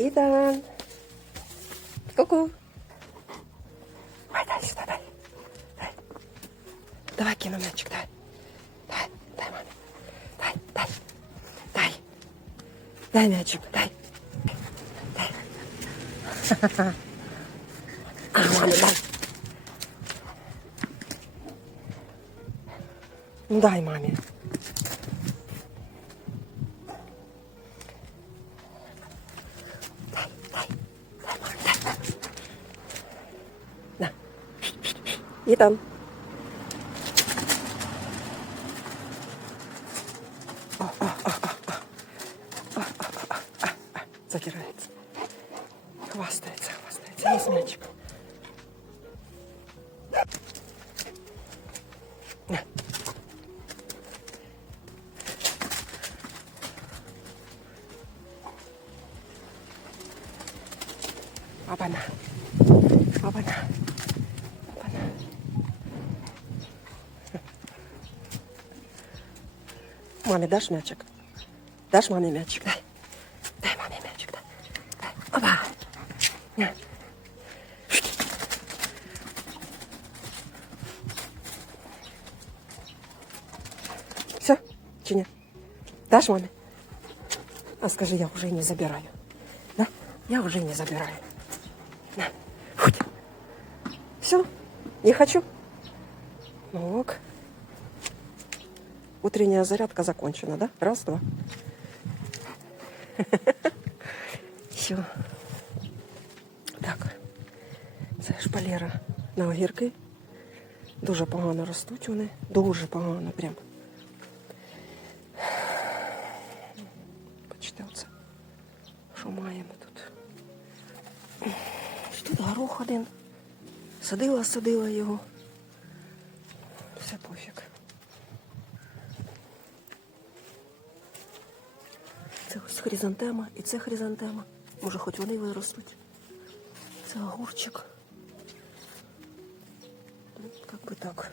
Итан. Ку-ку. Ой, дай сюда, дай. Дай. Давай кину мячик, дай. Дай, дай маме. Дай, дай. Дай. Дай мячик, дай. Дай. А, маме, дай. Ну дай маме. Дай, дай, дай, маме, дай. На. Итан. Задирается. Хвастается, хвастается. Есть мячик. На. Опа-на. Опа-на. Опа-на. Маме дашь мячик? Дашь маме мячик? Дай. Дай маме мячик, дай. Дай. Опа. Все, чи нет? Дашь маме? А скажи, я уже не забираю. Да? Я уже не забираю. На. Все, не хочу. Ну ок. Утренняя зарядка закончена, да? Раз, два. Все. Так. Це шпалера на огірки. Дуже погано ростуть вони. Дуже погано прям. Почти оце. Що маємо тут? Тут горох один. Садила, садила його. Все пофіг. Це хризантема і це хризантема. Може, хоч вони виростуть. Це огурчик. Ну, Як би так.